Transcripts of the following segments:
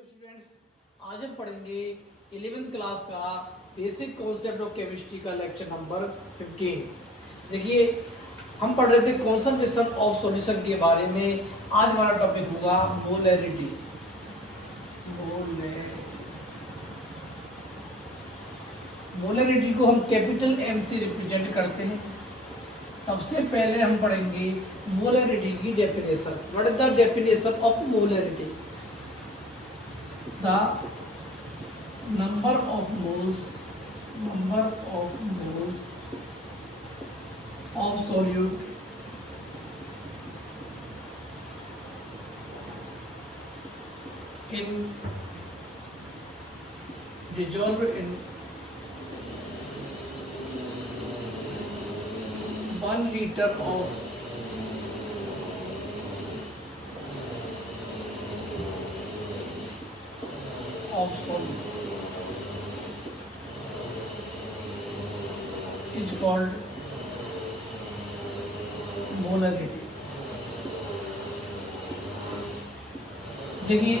Hello students, आज हम पढ़ेंगे 11th क्लास का बेसिक कॉन्सेप्ट ऑफ केमिस्ट्री का लेक्चर नंबर 15। देखिए, हम पढ़ रहे थे कॉन्सेंट्रेशन ऑफ सॉल्यूशन के बारे में। आज हमारा टॉपिक होगा मोलैरिटी। मोलैरिटी को हम कैपिटल एम से रिप्रेजेंट करते हैं। सबसे पहले हम पढ़ेंगे मोलैरिटी की definition. What is the definition of molarity? The number of moles of solute in dissolved in 1 liter of solution is called molarity। देखिए,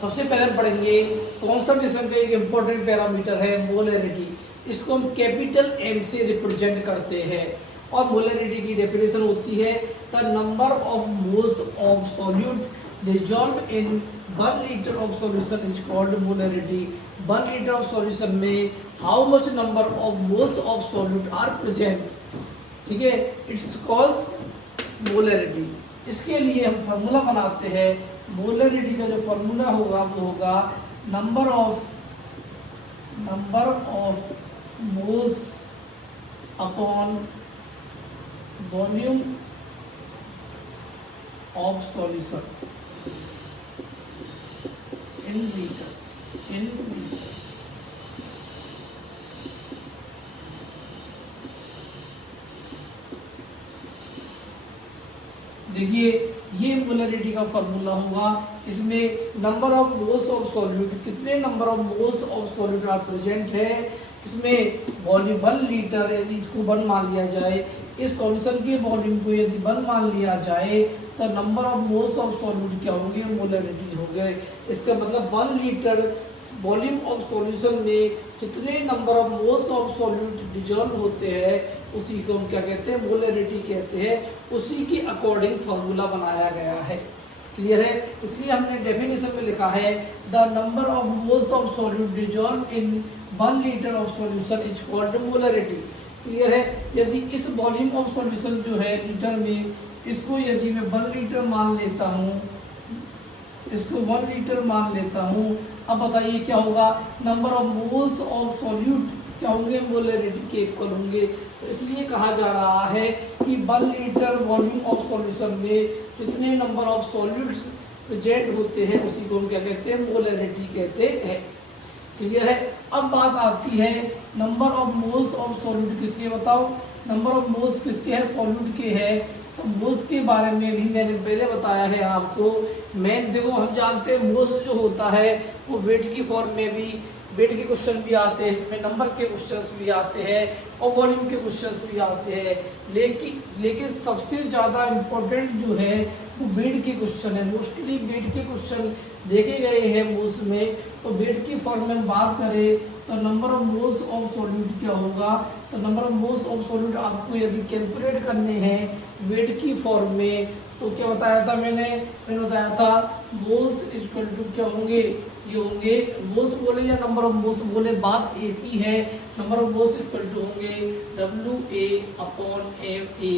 सबसे पहले पढ़ेंगे कॉन्सेंट्रेशन का एक इम्पोर्टेंट पैरामीटर है मोलैरिटी। इसको हम कैपिटल एम से रिप्रेजेंट करते हैं और मोलैरिटी की डेफिनेशन होती है the number of moles of solute dissolved in 1 liter of solution is called molarity। 1 liter of solution में how much number of moles of solute are present, ठीक है, it's cause molarity। इसके लिए हम formula बनाते हैं। मोलैरिटी का जो फार्मूला होगा वो होगा number of moles upon volume of solution in liter। देखिए, ये मोलैरिटी का फार्मूला होगा। इसमें number of moles of solute, कितने number of moles of solute are present है। इसमें वॉल्यूम 1 लीटर, यदि इसको 1 मान लिया जाए, इस सॉल्यूशन के वॉल्यूम को यदि 1 मान लिया जाए तो number of moles of solute क्या होंगे? मोलैरिटी हो गए। इसका मतलब 1 लीटर वॉल्यूम ऑफ सॉल्यूशन में जितने number of moles of solute dissolve होते हैं उसी को हम क्या कहते हैं? मोलैरिटी कहते हैं। उसी के अकॉर्डिंग फार्मूला बनाया गया है। क्लियर है? इसलिए हमने डेफिनेशन में लिखा है the number of moles of solute dissolve in 1 litre of solution is called molarity. Clear है? यदि इस वॉल्यूम ऑफ सॉल्यूशन जो है लीटर में, इसको यदि मैं 1 लीटर मान लेता हूँ, इसको 1 लीटर मान लेता हूँ, अब बताइए क्या होगा? Number of moles of solute क्या होंगे? मोलैरिटी के इक्वल होंगे। तो इसलिए कहा जा रहा है कि 1 लीटर वॉल्यूम ऑफ सॉल्यूशन में जितने नंबर ऑफ सॉल्यूट्स प्रेजेंट होते हैं उसी को हम क्या कहते हैं? मोलैरिटी कहते हैं। क्लियर है? अब बात आती है number of moles of solute किसके, बताओ। नंबर ऑफ मोल्स किसके हैं? सॉल्यूट के हैं। तो मोल्स के बारे में भी मैंने पहले बताया है आपको। मैं देखो, हम जानते हैं मोल्स जो होता है वो वेट की फॉर्म में भी, वेट के क्वेश्चन भी आते हैं, इसमें नंबर के क्वेश्चंस भी आते हैं और वॉल्यूम के क्वेश्चंस भी आते हैं। लेकिन सबसे ज़्यादा इम्पोर्टेंट जो है वो वेट के क्वेश्चन है। मोस्टली वेट के क्वेश्चन देखे गए हैं मोल्स में। तो वेट की फॉर्म में बात करें तो number of moles of solute क्या होगा? तो number of moles of solute आपको यदि कैलकुलेट करने हैं वेट की फॉर्म में तो क्या बताया था मैंने बताया था मोल्स इक्वल टू क्या होंगे? ये होंगे मोल्स बोले या नंबर ऑफ मोल्स बोले, बात एक ही है। Number of moles equal to होंगे WA/MA।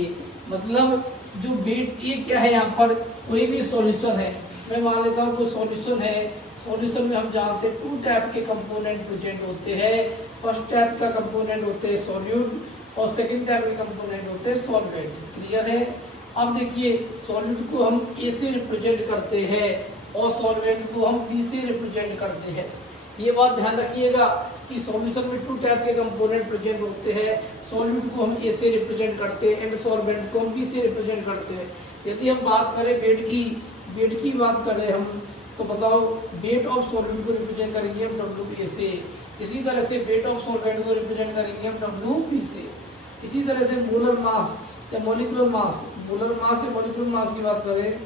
मतलब जो वेट, ये क्या है? यहाँ पर कोई भी सॉल्यूशन है, मैं मान लेता हूँ कोई सॉल्यूशन है। सॉल्यूशन में हम जानते हैं 2 टाइप के कंपोनेंट प्रेजेंट होते हैं। फर्स्ट टाइप का कंपोनेंट होते हैं सॉल्यूट और सेकंड टाइप के कंपोनेंट होते हैं सॉल्वेंट। क्लियर है? अब देखिए, सॉल्यूट को हम A से रिप्रेजेंट करते हैं और सॉल्वेंट को हम B से रिप्रेजेंट करते हैं। ये बात ध्यान रखिएगा कि सॉल्यूशन में 2 टाइप के कंपोनेंट प्रेजेंट होते हैं। सॉल्यूट को हम A से रिप्रेजेंट करते हैं एंड सॉल्वेंट को हम B से रिप्रेजेंट करते हैं। यदि हम बात करें वेट की बात करें हम, तो बताओ वेट ऑफ सॉल्यूट को रिप्रेजेंट करेंगे हम WA से। इसी तरह से वेट ऑफ सॉल्वेंट को रिप्रेजेंट करेंगे हम WB से। इसी तरह से मोलर मास या मॉलिक्यूलर मास, मोलर मास या मॉलिक्यूलर मास की बात करें,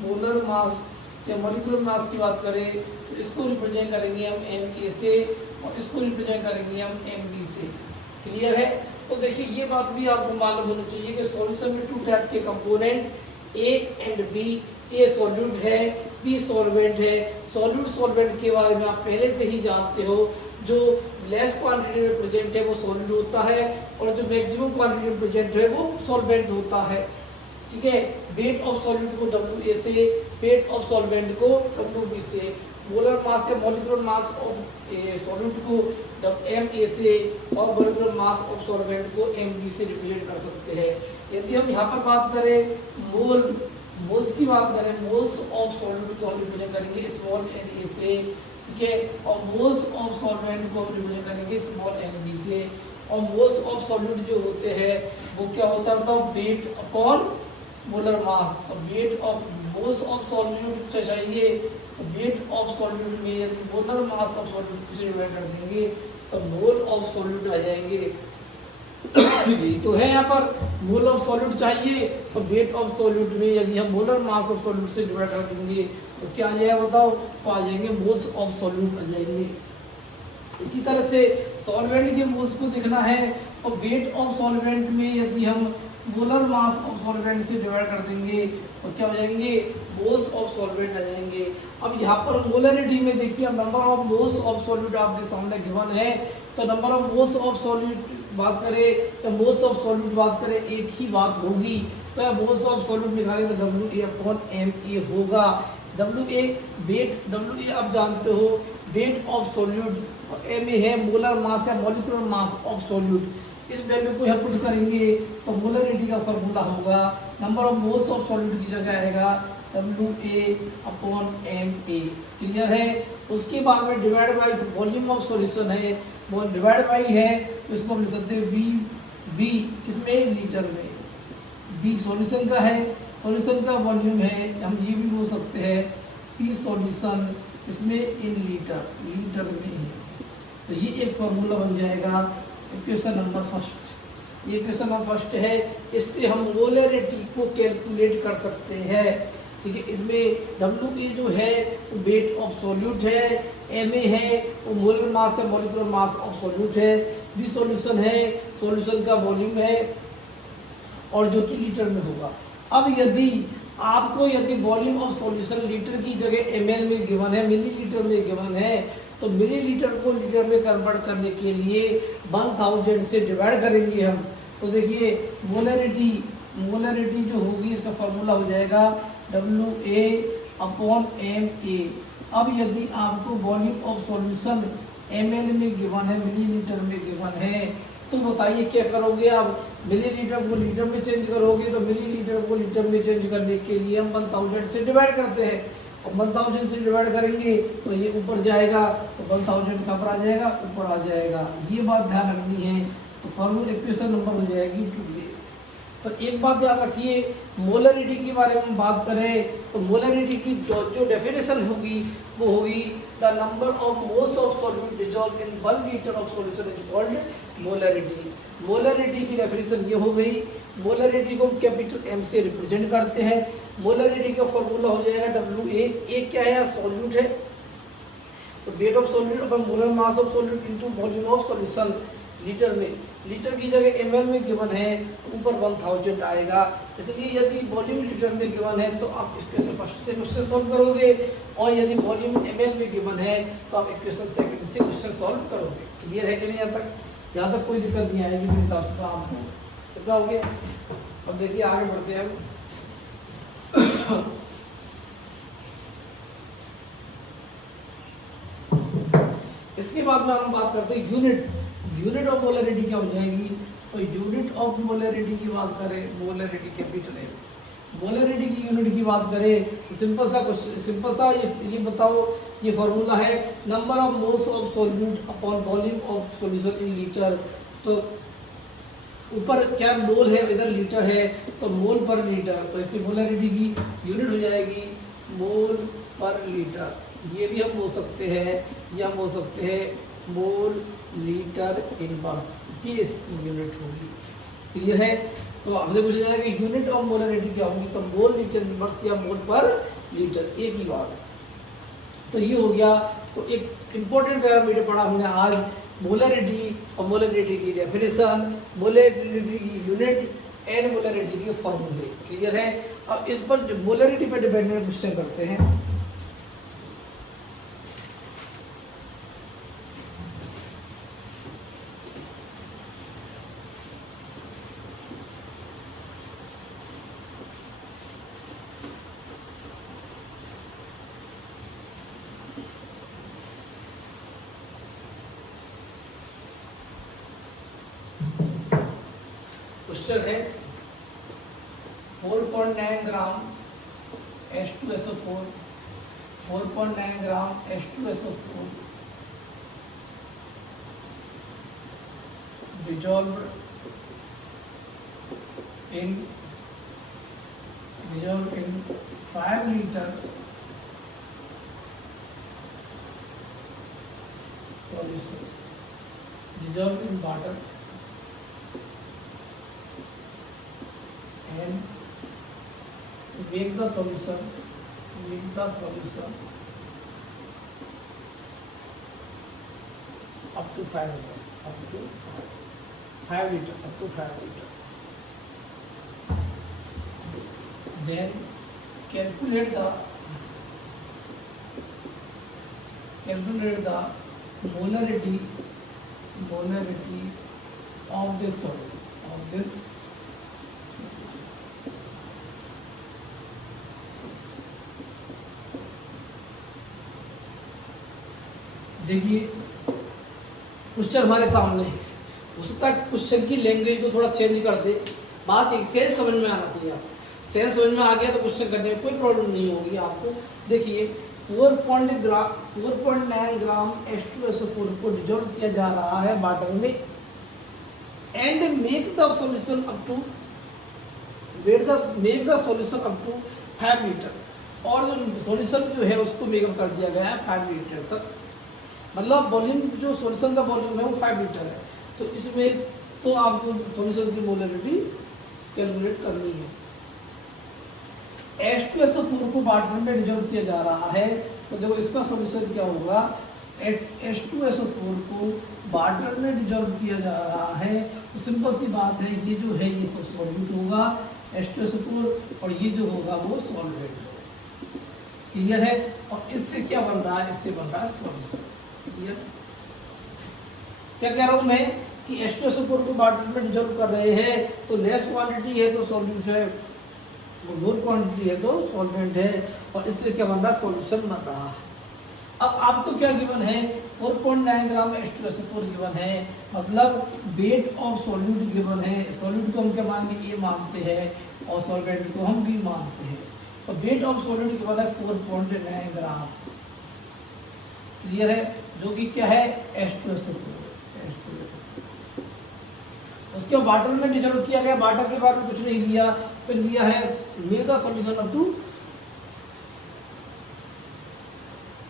मोलर मास या मॉलिक्यूलर मास की बात करें तो इसको रिप्रेजेंट करेंगे हम एम ए से और इसको रिप्रेजेंट करेंगे हम एम बी से। क्लियर है? तो देखिए ये बात भी आपको मालूम होनी चाहिए कि सॉल्यूशन में 2 टाइप के component A and B. A solute है, बी सॉल्वेंट है। सॉल्यूट सॉल्वेंट के बारे में आप पहले से ही जानते हो, जो लेस क्वांटिटी में प्रेजेंट है वो सॉल्यूट होता है और जो मैक्सिमम क्वांटिटी में प्रेजेंट है वो सॉल्वेंट होता है। ठीक है, वेट ऑफ सॉल्यूट को डब्ल्यू ए से, वेट ऑफ सॉल्वेंट को डब्ल्यू बी से, मोलर मास या मॉलिक्यूलर मास ऑफ सॉल्यूट को एम ए से और मॉलिक्यूलर मास ऑफ सॉल्वेंट को एम बी से रिप्रेजेंट कर सकते हैं। यदि हम यहाँ पर बात करें मोल्स की बात करें, मोल्स ऑफ सॉल्यूट को हम रिप्रेजेंट करेंगे स्मॉल एन ए से। ठीक है, और मोल्स ऑफ सॉल्वेंट को हम रिप्रेजेंट करेंगे स्मॉल एन बी से। और मोल्स ऑफ सॉल्यूट जो होते हैं वो क्या होता है, वेट अपॉन मोलर मास। तो weight of moles of solute चाहिए तो वेट ऑफ सॉल्यूट में यदि मोलर मास ऑफ सॉल्यूट से डिवाइड कर देंगे तो मोल ऑफ सॉल्यूट आ जाएंगे। यही तो है, यहाँ पर मोल ऑफ सॉल्यूट चाहिए तो वेट ऑफ सॉल्यूट में यदि हम मोलर मास ऑफ सॉल्यूट से डिवाइड कर देंगे तो क्या आ जाएगा बताओ, तो आ जाएंगे मोल्स ऑफ सॉल्यूट आ जाएंगे। इसी तरह से सॉल्वेंट के मोल्स को देखना है तो वेट ऑफ सॉल्वेंट में यदि हम मोलर मास ऑफ सॉल्वेंट से डिवाइड कर देंगे तो क्या हो जाएंगे, मोल्स ऑफ सॉल्वेंट आ जाएंगे। अब यहाँ पर मोलरिटी में देखिए number of moles of solute आपके सामने गिवन है, तो number of moles of solute बात करें या मोल्स ऑफ सॉल्यूट बात करें एक ही बात होगी। तो मोल्स ऑफ सॉल्यूट निकालें तो W A upon M A होगा। W A weight, W A आप जानते हो वेट ऑफ सॉल्यूट और एम ए है मोलर मास या मॉलिक्यूलर मास ऑफ सॉल्यूट। इस वैल्यू को यहाँ पुट करेंगे तो मोलरिटी का फॉर्मूला होगा number of moles of solute की जगह आएगा W A upon M A. Clear है? उसके बाद में divide by volume of solution है, वो डिवाइड बाई है तो इसको हम लिख सकते हैं वी बी किसमें, लीटर में। बी सॉल्यूशन का है, सॉल्यूशन का वॉल्यूम है, हम ये भी बोल सकते हैं पी सॉल्यूशन इसमें इन लीटर, लीटर में है। तो ये एक फॉर्मूला बन जाएगा इक्वेशन नंबर फर्स्ट। ये इक्वेशन नंबर फर्स्ट है, इससे हम मोलरिटी को कैलकुलेट कर सकते हैं। ठीक है, इसमें डब्ल्यू ए जो है वो वेट ऑफ सॉल्यूट है, एम ए है वो मोलर मास या मॉलिक्यूलर मास ऑफ सॉल्यूट है, बी सॉल्यूशन है, सॉल्यूशन का वॉल्यूम है और जो कि लीटर में होगा। अब यदि आपको यदि वॉल्यूम ऑफ सॉल्यूशन लीटर की जगह ml में गिवन है, मिलीलीटर में गिवन है, तो मिलीलीटर को लीटर में कन्वर्ट करने के लिए 1000 से डिवाइड करेंगे हम। तो देखिए मोलरिटी जो होगी इसका फॉर्मूला हो जाएगा W A upon M A. अब यदि आपको वॉल्यूम ऑफ सॉल्यूशन ml में गिवन है, मिलीलीटर में गिवन है, तो बताइए क्या करोगे आप, मिलीलीटर को लीटर में चेंज करोगे तो मिलीलीटर को लीटर में चेंज करने के लिए हम 1000 से डिवाइड करते हैं और 1000 से डिवाइड करेंगे तो ये ऊपर जाएगा तो 1000 कहाँ पर आ जाएगा, ऊपर आ जाएगा। ये बात ध्यान रखनी है। तो फॉर्मूला इक्वेशन नंबर हो जाएगी 2। तो एक बात याद रखिए, मोलरिटी के बारे में बात करें तो मोलरिटी की जो डेफिनेशन होगी वो होगी the number of moles of solute dissolve in 1 litre of solution is called molarity. Molarity की डेफिनेशन ये हो गई। मोलरिटी को कैपिटल एम से रिप्रेजेंट करते हैं। मोलरिटी का फॉर्मूला हो जाएगा डब्ल्यू ए क्या है, सॉल्यूट है, तो weight of solute upon molar mass of solute into volume of solution litre में। लीटर की जगह ml में गिवन है तो ऊपर 1000 आएगा। इसलिए यदि वॉल्यूम लीटर में गिवन है तो आप इक्वेशन फर्स्ट से उससे सॉल्व करोगे और यदि वॉल्यूम ml में गिवन है तो आप इक्वेशन सेकंड से उससे सॉल्व करोगे। क्लियर है कि नहीं? यहाँ तक कोई दिक्कत नहीं आएगी मेरे हिसाब से। तो आपको कितना हो गया? अब देखिए आगे बढ़ते हैं हम। इसके बाद में हम बात करते हैं यूनिट ऑफ मोलरिटी क्या हो जाएगी। तो यूनिट ऑफ मोलरिटी की बात करें, मोलरिटी कैपिटल है, मोलरिटी की यूनिट की बात करें तो सिंपल सा ये बताओ, ये फॉर्मूला है number of moles of solute upon volume of solution in litre. तो ऊपर क्या मोल है, इधर लीटर है, तो मोल पर लीटर, तो इसकी मोलरिटी की यूनिट हो जाएगी मोल पर लीटर। ये भी हम बोल सकते हैं, या हम बोल सकते हैं मोल लीटर इनवर्स, ये इसकी यूनिट होगी। क्लियर है? तो आपसे पूछा जाएगा कि यूनिट ऑफ मोलरिटी क्या होगी, तो मोल लीटर इनवर्स या मोल पर लीटर, एक ही बात। तो ये हो गया। तो एक इम्पोर्टेंट पैरामीटर पढ़ा हमने आज, मोलरिटी और मोलरिटी की डेफिनेशन, मोलरिटी की यूनिट एंड मोलरिटी के फॉर्मूले। क्लियर है। अब इस पर मोलरिटी पर डिपेंडेंट क्वेश्चन करते हैं। क्वेश्चन है 4.9 ग्राम H2SO4, 4.9 gram H2SO4 dissolved in 5 liter solution, dissolved in water and make the solution up to 5 liter, up to 5 liter, up to 5 liter. Then calculate the molarity of this solution, देखिए question हमारे सामने है। हो सकता है question की language को थोड़ा चेंज कर दे, बात एक सेंस समझ में आना चाहिए। आप सेंस समझ में आ गया तो क्वेश्चन करने में कोई प्रॉब्लम नहीं होगी आपको। देखिए 4.9 ग्राम H2SO4 को डिजोल्व किया जा रहा है वाटर में and make the solution up to 5 litre, और जो सॉल्यूशन जो है उसको मेकअप कर दिया गया है 5 लीटर तक। मतलब वॉल्यूम, जो सॉल्यूशन का वॉल्यूम है वो 5 लीटर है। तो इसमें तो आपको सॉल्यूशन की मोलरिटी कैलकुलेट करनी है। H2SO4 को वाटर में डिजोल्व किया जा रहा है, तो देखो इसका सॉल्यूशन क्या होगा। H2SO4 को वाटर में डिजोल्व किया जा रहा है, तो सिंपल सी बात है, ये जो है ये तो सॉल्यूट होगा H2SO4 और ये जो होगा वो सॉल्वेंट। क्लियर है। और इससे क्या बन रहा है, इससे बन रहा है सॉल्यूशन। क्लियर। क्या कह रहा हूं मैं कि H2SO4 को वाटर में डिजोल्व कर रहे हैं, तो लेस क्वांटिटी है तो सॉल्यूट है, और मोर क्वांटिटी है तो सॉल्वेंट है, और इससे क्या बन रहा है, सॉल्यूशन बन रहा है। अब आपको क्या गिवन है, 4.9 ग्राम H2SO4 गिवन है, मतलब वेट ऑफ सॉल्यूट गिवन है। सॉल्यूट को हम क्या मानेंगे, ए मानते हैं, और सॉल्वेंट को हम बी मानते हैं। तो वेट ऑफ सॉल्यूट गिवन है 4.9 ग्राम। क्लियर है। जो कि क्या है, H2SO4। उसके वाटर में डिजोल्व किया गया, वाटर के बाद में कुछ नहीं दिया, फिर दिया है make the solution up to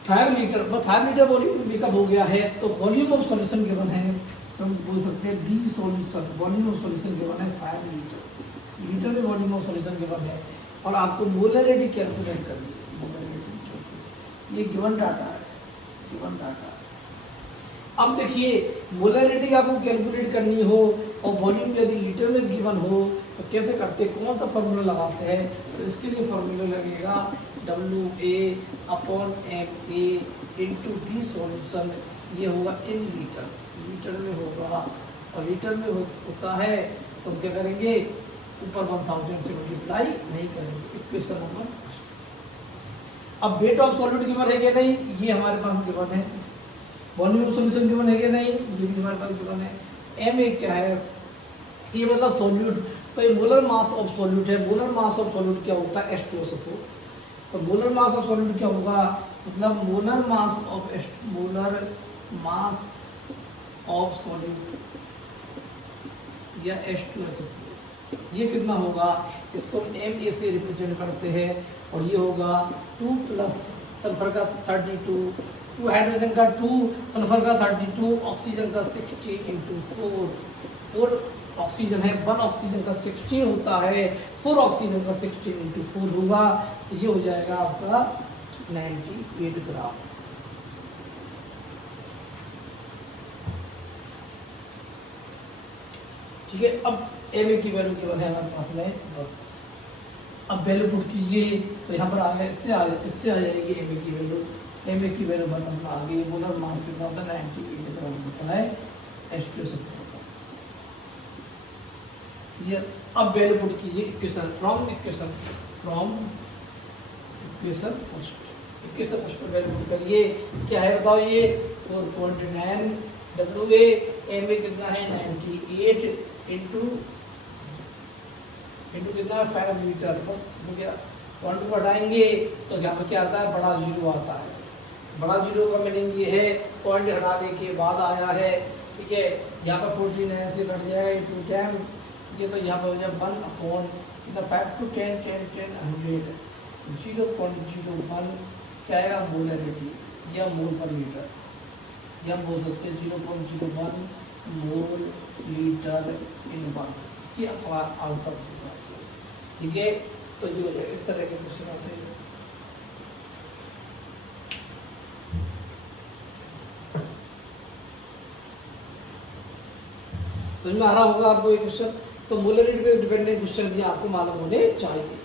5 litre. 5 litre volume make up हो गया है, तो वॉल्यूम ऑफ सॉल्यूशन गिवन है, तो हम बोल सकते हैं B solution. Volume of solution given है 5 लीटर। लीटर में वॉल्यूम ऑफ सॉल्यूशन गिवन है, और आपको मोलरिटी कैलकुलेट करनी है। मोलरिटी कैलकुलेट, ये गिवन डाटा है, गिवन डाटा। अब देखिए मोलरिटी आपको कैलकुलेट करनी हो और वॉल्यूम यदि लीटर में गिवन हो तो कैसे करते हैं, कौन सा फॉर्मूला लगाते हैं। तो इसके लिए फॉर्मूला लगेगा WA/MA इंटू डी सॉल्यूशन। ये होगा इन लीटर, लीटर में होगा, और लीटर में होता है तो हम क्या करेंगे, ऊपर 1000 से मल्टीप्लाई नहीं करेंगे। Equation number first. अब वेट ऑफ सॉल्यूट गिवन है कि नहीं, ये हमारे पास गिवन है। वॉल्यूम ऑफ सॉल्यूशन गिवन है कि नहीं, ये भी हमारे पास गिवन है। एम ए क्या है, ये मतलब सॉल्यूट, तो ये मोलर मास ऑफ सॉल्यूट है। मोलर मास ऑफ सॉल्यूट क्या होता है, H2SO4। तो मोलर मास ऑफ सॉल्यूट क्या होगा, मतलब मोलर मास ऑफ सॉल्यूट या H2SO4, ये कितना होगा, इसको हम MA से रिप्रेजेंट करते हैं, और ये होगा 2 प्लस सल्फर का 32, 2 हाइड्रोजन का 2, सल्फर का 32, ऑक्सीजन का 16 इंटू 4 ऑक्सीजन है, 1 ऑक्सीजन का 16 होता है, 4 ऑक्सीजन का 16 इंटू 4 होगा, तो ये हो जाएगा आपका 98 ग्राम। ठीक है, अब एम की वैल्यू केवल है हमारे पास में बस। अब वैल्यू पुट कीजिए तो यहाँ पर आ गया, इससे आ जाएगी एम की वैल्यू। एम की वैल्यू बटन आ गई, मोलर मास कितना होता है 98 ग्राम होता है, H2 से होता है। ये अब वैल्यू पुट कीजिए इक्वेशन फर्स्ट पर वैल्यू पुट करिए, क्या है बताओ ये 4.9 WA, एम कितना है 98 इंटू कितना है 5 लीटर, बस हो गया। पॉइंट को हटाएंगे तो यहाँ पर क्या आता है, बड़ा जीरो आता है। बड़ा जीरो का मीनिंग ये है पॉइंट हटाने के बाद आया है, ठीक है। यहाँ पर 49 से कट जाएगा ये 2 टाइम, ये तो यहाँ पर हो जाए 1 अपॉन कितना 5 to 10 10 10 100 0.01 क्या आएगा मोलरिटी या मोल पर लीटर, या हम बोल सकते हैं 0.01 मोल लीटर इन मास, ये आपका आंसर होगा। ठीक है, तो जो इस तरह के क्वेश्चन आते हैं। समझ में आ रहा होगा आपको ये क्वेश्चन। तो मोलरिटी पे डिपेंडेंट क्वेश्चन भी आपको मालूम होने चाहिए।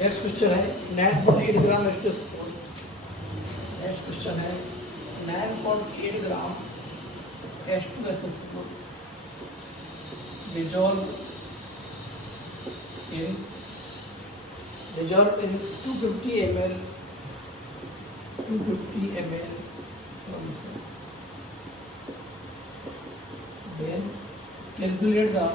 नेक्स्ट क्वेश्चन है 9.8 ग्राम H2। नेक्स्ट क्वेश्चन है 9.8 ग्राम H2SO4 dissolve in 250 ml solution, then calculate the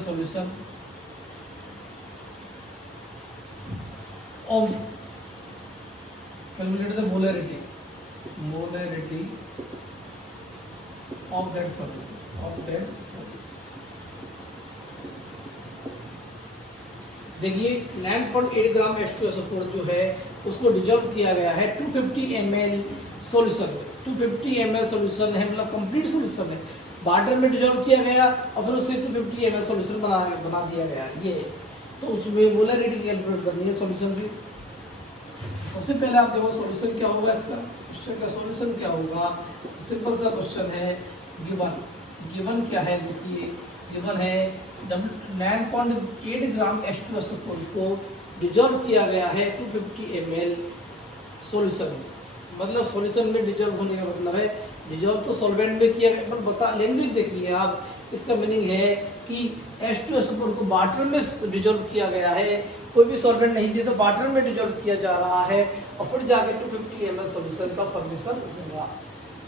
solution of calculate the molarity of that solution। देखिए 9.8 ग्राम H2SO4 जो है उसको डिजॉल्व किया गया है 250 ml सॉल्यूशन में। 250 ml सॉल्यूशन है, मतलब कंप्लीट सॉल्यूशन है, वाटर में डिजॉल्व किया गया और फिर उससे 250 ml सॉल्यूशन बना दिया गया। ये तो उसमें मोलरिटी कैलकुलेट करनी है सॉल्यूशन की। सबसे पहले आप देखो सॉल्यूशन क्या होगा, इसका क्वेश्चन का सॉल्यूशन क्या होगा। सिंपल सा क्वेश्चन है, गिवन क्या है, देखिए गिवन है 9.8 ग्राम H2SO4 को डिजॉल्व किया गया है 250 ml सॉल्यूशन में। मतलब सॉल्यूशन में डिजॉल्व होने का मतलब है डिजॉल्व तो सॉल्वेंट में किया गया, पर बता लैंग्वेज देखिए आप, इसका मीनिंग है कि H2SO4 को वाटर में डिजॉल्व किया गया है, कोई भी सॉल्वेंट नहीं दिया तो वाटर में डिजॉल्व किया जा रहा है और फिर जाके 250 ml सॉल्यूशन का फॉर्मेशन होगा।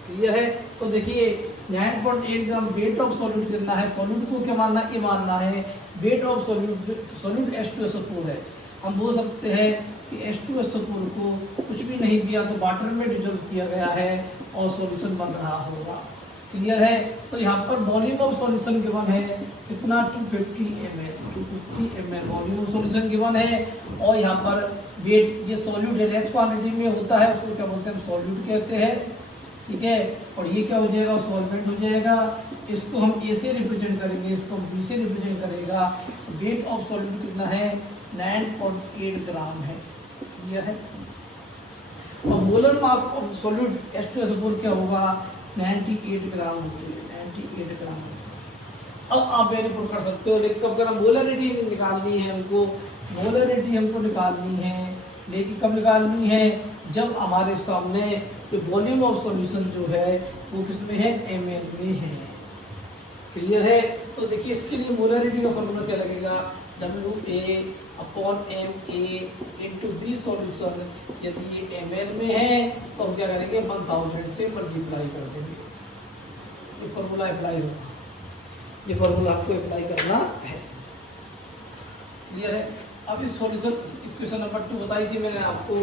क्लियर है। तो देखिए 9.8 ग्राम वेट ऑफ सॉल्यूट कितना है, सॉल्यूट को क्या मानना है, ये मानना है वेट ऑफ सॉल्यूट H2SO4 है। हम बोल सकते हैं कि H2SO4 को कुछ भी नहीं दिया तो वाटर में डिजॉल्व किया गया है और सॉल्यूशन बन रहा होगा। क्लियर है। तो यहाँ पर वॉल्यूम ऑफ सॉल्यूशन गिवन है कितना 250 ml volume of solution given है, और यहाँ पर वेट, ये सॉल्यूट है, लेस क्वांटिटी में होता है उसको क्या बोलते हैं, सॉल्यूट कहते हैं। ठीक है, और ये क्या हो जाएगा, सॉल्वेंट हो जाएगा। इसको हम ए से रिप्रेजेंट करेंगे, इसको बी से रिप्रेजेंट करेगा। तो वेट ऑफ सॉल्यूट कितना है 9.8 ग्राम है। क्लियर है। और molar mass of solute H2SO4 क्या होगा 98 ग्राम होती है, 98 ग्राम होती है। अब आप वैल्यू पुट कर सकते हो, लेकिन कब करना, मोलरिटी निकालनी है हमको, मोलरिटी हमको निकालनी है, लेकिन कब निकालनी है, जब हमारे सामने जो वॉल्यूम ऑफ सॉल्यूशन जो है वो किस में है, ml में है। क्लियर है। तो देखिए इसके लिए मोलरिटी का फॉर्मूला क्या लगेगा, WA/MA इंटू बी सॉल्यूशन। यदि ये ml में है तो हम क्या करेंगे 1000 से मल्टीप्लाई कर देंगे, ये फॉर्मूला अप्लाई होगा। ये फॉर्मूला आपको अप्लाई करना है। क्लियर है? अब इस सॉल्यूशन इक्वेशन नंबर 2 बताई थी मैंने आपको।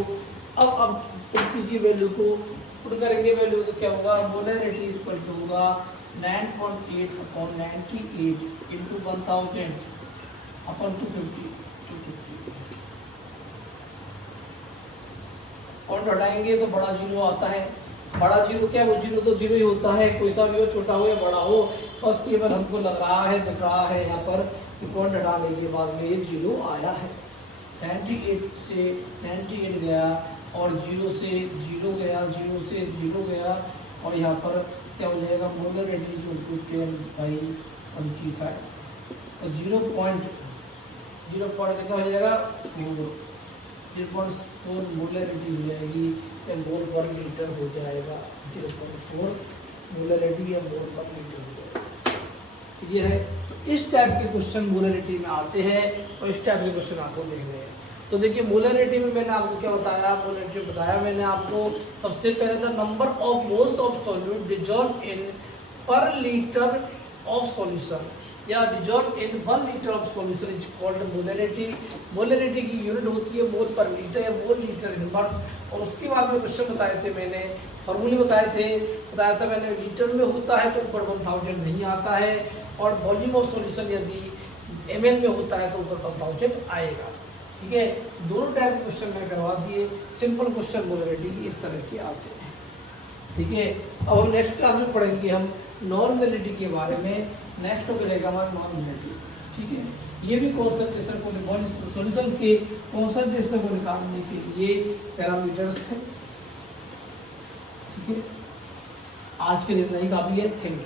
अब पुट कीजिए वैल्यू को, पुट करेंगे वैल्यू तो क्या होगा, मोलरिटी इक्वल टू होगा 9.8/98 इंटू 1000 अपन 250 पॉइंट हटाएंगे तो बड़ा जीरो आता है। बड़ा जीरो क्या, वो जीरो तो जीरो ही होता है, कोई सा भी हो, छोटा हो या बड़ा हो, बस केवल हमको लग रहा है, दिख रहा है यहाँ पर कि पॉइंट हटाने के बाद में ये जीरो आया है। 98 से 98 गया और जीरो से जीरो गया, जीरो से जीरो गया और यहाँ पर क्या हो जाएगा, मोलरिटी इक्वल टू 10/25 तो 0.0 कितना हो जाएगा 0.4 मोलरिटी हो जाएगी या मोल पर लीटर हो जाएगा। 0.4 मोलरिटी या मोल पर लीटर हो जाएगा। क्लियर है? तो इस टाइप के क्वेश्चन मोलरिटी में आते हैं और इस टाइप के क्वेश्चन आपको देखने हैं। तो देखिए मोलरिटी में मैंने आपको क्या बताया, मोलरिटी बताया मैंने आपको सबसे पहले था number of moles of solute dissolve in पर लीटर ऑफ सॉल्यूशन या dissolve in 1 litre of solution is called molarity. Molarity की यूनिट होती है मोल पर लीटर या मोल लीटर इनवर्स। और उसके बाद में क्वेश्चन बताए थे मैंने, फॉर्मूले बताया था मैंने, लीटर में होता है तो ऊपर 1000 नहीं आता है और वॉल्यूम ऑफ सॉल्यूशन यदि ml में होता है तो ऊपर 1000 आएगा। ठीक है, दोनों टाइप के क्वेश्चन मैंने करवा दिए। सिंपल क्वेश्चन मोलरिटी की इस तरह के आते हैं। ठीक है, अब हम नेक्स्ट क्लास में पढ़ेंगे हम नॉर्मेलिटी के बारे में। नेक्स्ट टॉपिक रहेगा हमारा नॉर्मेलिटी। ठीक है, ये भी कॉन्सेंट्रेशन को सॉल्यूशन के कॉन्सेंट्रेशन को निकालने के लिए पैरामीटर्स है। ठीक है, आज के लिए इतना ही काफ़ी है। Thank you.